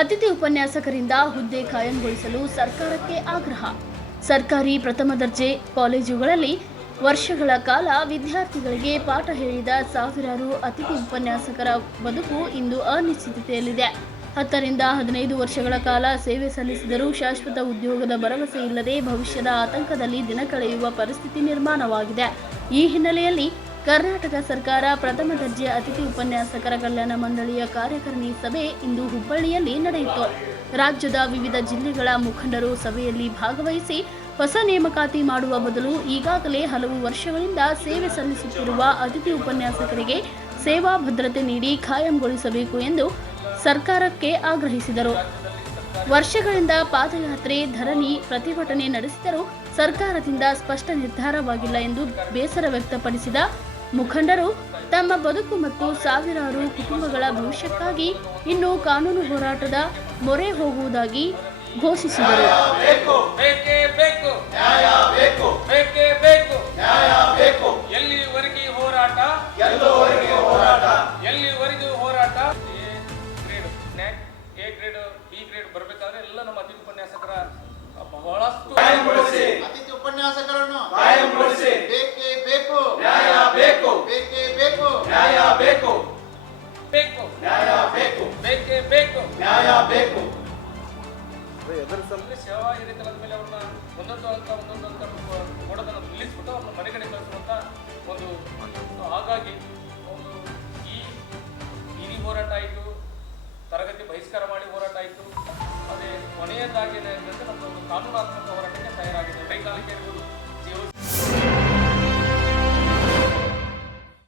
ಅತಿಥಿ ಉಪನ್ಯಾಸಕರಿಂದ ಹುದ್ದೆ ಕಾಯಂಗೊಳಿಸಲು ಸರ್ಕಾರಕ್ಕೆ ಆಗ್ರಹ. ಸರ್ಕಾರಿ ಪ್ರಥಮ ದರ್ಜೆ ಕಾಲೇಜುಗಳಲ್ಲಿ ವರ್ಷಗಳ ಕಾಲ ವಿದ್ಯಾರ್ಥಿಗಳಿಗೆ ಪಾಠ ಹೇಳಿದ ಸಾವಿರಾರು ಅತಿಥಿ ಉಪನ್ಯಾಸಕರ ಬದುಕು ಇಂದು ಅನಿಶ್ಚಿತತೆಯಲ್ಲಿದೆ. 10 ರಿಂದ 15 ವರ್ಷಗಳ ಕಾಲ ಸೇವೆ ಸಲ್ಲಿಸಿದರೂ ಶಾಶ್ವತ ಉದ್ಯೋಗದ ಭರವಸೆ ಇಲ್ಲದೆ ಭವಿಷ್ಯದ ಆತಂಕದಲ್ಲಿ ದಿನ ಕಳೆಯುವ ಪರಿಸ್ಥಿತಿ ನಿರ್ಮಾಣವಾಗಿದೆ. ಈ ಹಿನ್ನೆಲೆಯಲ್ಲಿ ಕರ್ನಾಟಕ ಸರ್ಕಾರ ಪ್ರಥಮ ದರ್ಜೆ ಅತಿಥಿ ಉಪನ್ಯಾಸಕರ ಕಲ್ಯಾಣ ಮಂಡಳಿಯ ಕಾರ್ಯಕಾರಿಣಿ ಸಭೆ ಇಂದು ಹುಬ್ಬಳ್ಳಿಯಲ್ಲಿ ನಡೆಯಿತು. ರಾಜ್ಯದ ವಿವಿಧ ಜಿಲ್ಲೆಗಳ ಮುಖಂಡರು ಸಭೆಯಲ್ಲಿ ಭಾಗವಹಿಸಿ ಹೊಸ ನೇಮಕಾತಿ ಮಾಡುವ ಬದಲು ಈಗಾಗಲೇ ಹಲವು ವರ್ಷಗಳಿಂದ ಸೇವೆ ಸಲ್ಲಿಸುತ್ತಿರುವ ಅತಿಥಿ ಉಪನ್ಯಾಸಕರಿಗೆ ಸೇವಾ ಭದ್ರತೆ ನೀಡಿ ಖಾಯಂಗೊಳಿಸಬೇಕು ಎಂದು ಸರ್ಕಾರಕ್ಕೆ ಆಗ್ರಹಿಸಿದರು. ವರ್ಷಗಳಿಂದ ಪಾದಯಾತ್ರೆ, ಧರಣಿ, ಪ್ರತಿಭಟನೆ ನಡೆಸಿದರೂ ಸರ್ಕಾರದಿಂದ ಸ್ಪಷ್ಟ ನಿರ್ಧಾರವಾಗಿಲ್ಲ ಎಂದು ಬೇಸರ ವ್ಯಕ್ತಪಡಿಸಿದ ಮುಖಂಡರು ತಮ್ಮ ಬದುಕು ಮತ್ತು ಸಾವಿರಾರು ಕುಟುಂಬಗಳ ಭವಿಷ್ಯಕ್ಕಾಗಿ ಇನ್ನು ಕಾನೂನು ಹೋರಾಟದ ಮೊರೆ ಹೋಗುವುದಾಗಿ ಘೋಷಿಸಿದರು. ಬರಬೇಕಾದ್ರೆ ಎಲ್ಲ ನಮ್ಮ ಅತಿಥಿ ಉಪನ್ಯಾಸಕರ ಬಹಳಷ್ಟು ಅತಿಥಿ ಉಪನ್ಯಾಸಕರನ್ನು ಬೇಕೇ ಬೇಕು, ನ್ಯಾಯ ಬೇಕು, ಬೇಕೇ ಬೇಕು, ನ್ಯಾಯ ಬೇಕು, ಬೇಕು, ನ್ಯಾಯ ಬೇಕು, ಬೇಕೇ ಬೇಕು, ನ್ಯಾಯ ಬೇಕು. ಸೇವಾ ಈ ರೀತಿ ಮೇಲೆ ಅವ್ರನ್ನ ಒಂದೊಂದು ಅಂತ ಕೊಡೋದನ್ನು ನಿಲ್ಲಿಸ್ಬಿಟ್ಟು ಅವ್ರನ್ನ ಮನೆಗಡೆ ಕಳಿಸುವಂತ ಒಂದು ಹಾಗಾಗಿ ಒಂದು ಈ ಹೋರಾಟ ಆಯಿತು, ತರಗತಿ ಬಹಿಷ್ಕಾರ ಮಾಡಿ ಹೋರಾಟ ಆಯಿತು. ಅದೇ ಕೊನೆಯದಾಗಿ ನಮ್ಮದೊಂದು ಕಾನೂನಾತ್ಮಕ ಹೋರಾಟಕ್ಕೆ ತಯಾರಾಗಿದೆ. ಕೈಗಾರಿಕೆ ಇರ್ಬೋದು,